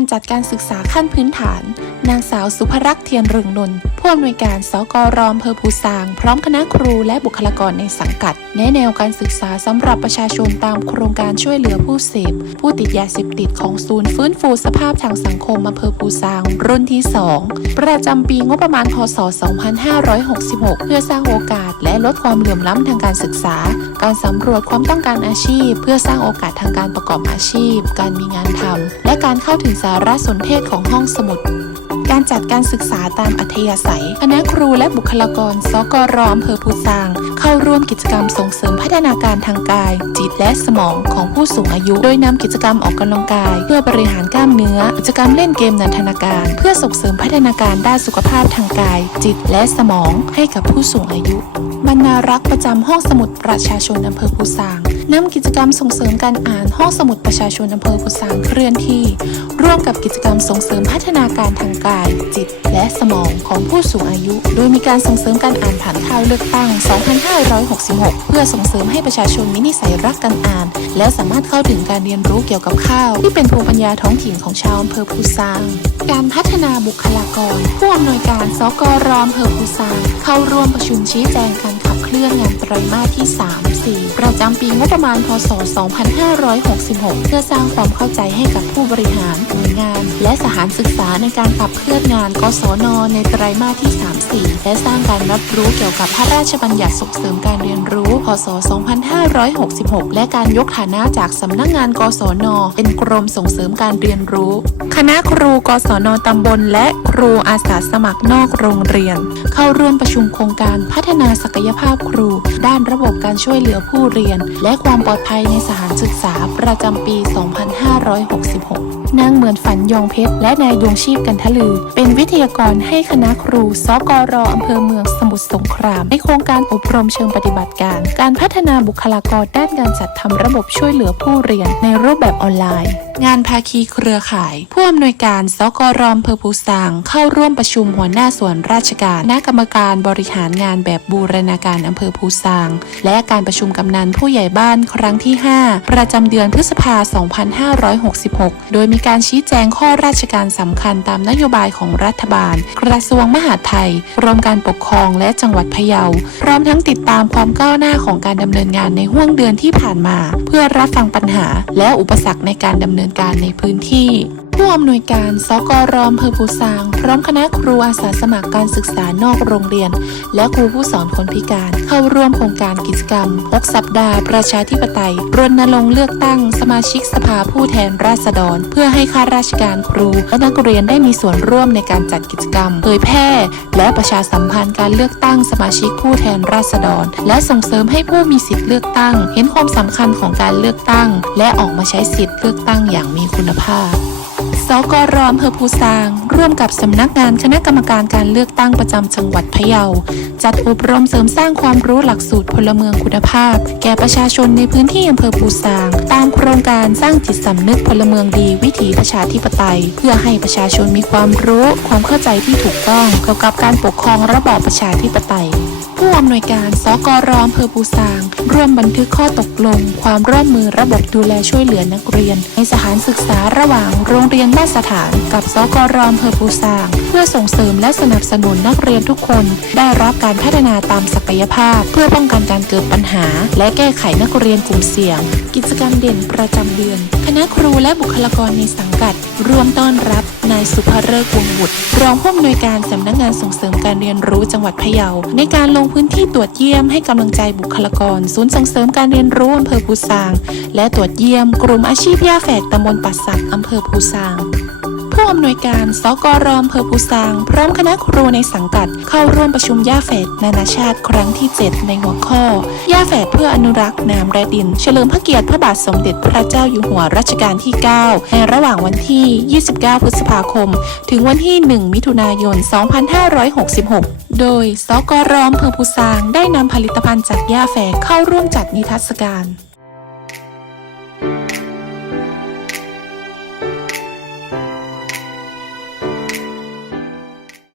การจัดการศึกษาขั้นพื้นฐาน นางสาวสุภรักษ์เทียนรึงนนท์ผู้อำนวยการสกรอำเภอภูซาง พร้อมคณะครูและบุคลากรในสังกัด แนะแนวการศึกษาสำหรับประชาชนตามโครงการช่วยเหลือผู้เสพ ผู้ติดยาเสพติดของศูนย์ฟื้นฟูสภาพทางสังคมอำเภอภูซาง รุ่นที่ 2 ประจำปีงบประมาณพศ 2566 เพื่อสร้างโอกาสและลดความเหลื่อมล้ำทางการศึกษา การสำรวจความต้องการอาชีพ เพื่อสร้างโอกาสทางการประกอบอาชีพ การมีงานทำ การเข้าถึงสารสนเทศของห้องสมุด การจัดการศึกษาตามอัธยาศัย คณะครูและบุคลากรสกรอำเภอพูซาง เข้าร่วมกิจกรรมส่งเสริมพัฒนาการทางกาย จิตและสมองของผู้สูงอายุ โดยนำกิจกรรมออกกำลังกาย เพื่อบริหารกล้ามเนื้อ กิจกรรมเล่นเกมนันทนาการ เพื่อส่งเสริมพัฒนาการด้านสุขภาพทางกาย จิตและสมองให้กับผู้สูงอายุ บรรณารักษ์ประจำห้องสมุดประชาชนอำเภอภูสางนำกิจกรรมส่งเสริมการอ่านห้องสมุดประชาชนอำเภอภูสางเคลื่อนที่ ร่วมกับกิจกรรมส่งเสริมพัฒนาการทางกาย จิต และสมองของผู้สูงอายุ โดยมีการส่งเสริมการอ่านผ่านข้าวเลือกตั้ง 2566 เพื่อส่งเสริมให้ประชาชนมีนิสัยรักการอ่าน และสามารถเข้าถึงการเรียนรู้เกี่ยวกับข้าว ที่เป็นภูมิปัญญาท้องถิ่นของชาวอำเภอภูซาง การพัฒนาบุคลากร ผู้อำนวยการสกรอำเภอภูซาง เข้าร่วมประชุมชี้แจงการขับเคลื่อนงานไตรมาสที่ 3 4 ประจำปีงบประมาณ พศ 2566 เพื่อสร้างความเข้าใจให้กับผู้บริหารน่วยงาน และสถานศึกษาในการขับเคลื่อนงาน กศน ในไตรมาสที่ 3 4 และสร้างการรับรู้เกี่ยวกับพระราชบัญญัติส่งเสริมการเรียนรู้ พศ 2566 และการยกฐานะจากสำนักงาน กศน เป็นกรมส่งเสริมการเรียนรู้ คณะครู กศน ตำบล และครูอาสาสมัครนอกโรงเรียน เข้าร่วมประชุมโครงการพัฒนาศักยภาพครู ด้านระบบการช่วยเหลือผู้เรียน และความปลอดภัยในสถานศึกษาประจำปี 2566 นางเหมือนฝันยองเพชร และนายดวงชีพกันทะลือ เป็นวิทยากรให้คณะครูสกรอำเภอเมืองสมุทรสงคราม ในโครงการอบรมเชิงปฏิบัติการ การพัฒนาบุคลากรด้านการจัดทำระบบช่วยเหลือผู้เรียนในรูปแบบออนไลน์ งานภาคีเครือข่าย ผู้อำนวยการสกรอำเภอภูซางเข้าร่วมประชุมหัวหน้าส่วนราชการคณะกรรมการบริหารงานแบบบูรณาการอำเภอภูซาง และการประชุมกำนันผู้ใหญ่บ้านครั้งที่ 5 ประจำเดือนพฤษภา 2566 โดยมีการชี้แจงข้อราชการสำคัญตามนโยบายของรัฐบาล กระทรวงมหาดไทยกรมการปกครองและจังหวัดพะเยา พร้อมทั้งติดตามความก้าวหน้าของการดำเนินงานในห่วงเดือนที่ผ่านมา เพื่อรับฟังปัญหาและอุปสรรคในการดำเนินการในพื้นที่ ผู้อำนวยการสกรอำเภอภูซาง พร้อมคณะครูอาสาสมัครการศึกษานอกโรงเรียน และครูผู้สอนคนพิการ เข้าร่วมโครงการกิจกรรม 6 สัปดาห์ ประชาธิปไตย รณรงค์เลือกตั้ง สมาชิกสภาผู้แทนราษฎร เพื่อให้ข้าราชการครูและนักเรียนได้มีส่วนร่วมในการจัดกิจกรรมเผยแพร่ และประชาสัมพันธ์การเลือกตั้งสมาชิกผู้แทนราษฎร และส่งเสริมให้ผู้มีสิทธิ์เลือกตั้ง เห็นความสำคัญของการเลือกตั้ง และออกมาใช้สิทธิ์เลือกตั้งอย่างมีคุณภาพ สกรอำเภอภูซาง ร่วมกับสำนักงานคณะกรรมการการเลือกตั้งประจำจังหวัดพะเยา จัดอบรมเสริมสร้างความรู้หลักสูตรพลเมืองคุณภาพ แก่ประชาชนในพื้นที่อำเภอภูซาง ตามโครงการสร้างจิตสำนึกพลเมืองดีวิถีประชาธิปไตย เพื่อให้ประชาชนมีความรู้ ความเข้าใจที่ถูกต้องเกี่ยวกับการปกครองระบอบประชาธิปไตย ผู้อำนวยการสกรอำเภอปูซาง ร่วมบันทึกข้อตกลง ความร่วมมือระบบดูแลช่วยเหลือนักเรียน ในสถานศึกษาระหว่างโรงเรียนมาตรฐานกับสกรอำเภอปูซาง เพื่อส่งเสริมและสนับสนุนนักเรียนทุกคน ได้รับการพัฒนาตามศักยภาพ เพื่อป้องกันการเกิดปัญหา และแก้ไขนักเรียนกลุ่มเสี่ยง กิจกรรมเด่นประจำเดือน คณะครูและบุคลากรในสังกัดร่วมต้อนรับนายสุภเริกวงบุตรรองผู้อำนวยการสำนักงานส่งเสริมการเรียนรู้จังหวัดพะเยาในการลงพื้นที่ตรวจเยี่ยมให้กำลังใจบุคลากร ศูนย์ส่งเสริมการเรียนรู้อำเภอภูซาง และตรวจเยี่ยมกลุ่มอาชีพย่าแฝกตำบลปัสสักอำเภอภูซางผู้อำนวยการ สกรอำเภอปูซาง พร้อมคณะครูในสังกัด เข้าร่วมประชุมย่าแฝดนานาชาติครั้งที่ 7 ในหัวข้อย่าแฝดเพื่ออนุรักษ์น้ำและดิน เฉลิมพระเกียรติพระบาทสมเด็จพระเจ้าอยู่หัวรัชกาลที่ 9 ในระหว่างวันที่ 29 พฤษภาคม ถึงวันที่ 1 มิถุนายน 2566 โดย สกรอมเพอปูซางได้นำผลิตภัณฑ์จากย่าแฝกเข้าร่วมจัดนิทรรศการ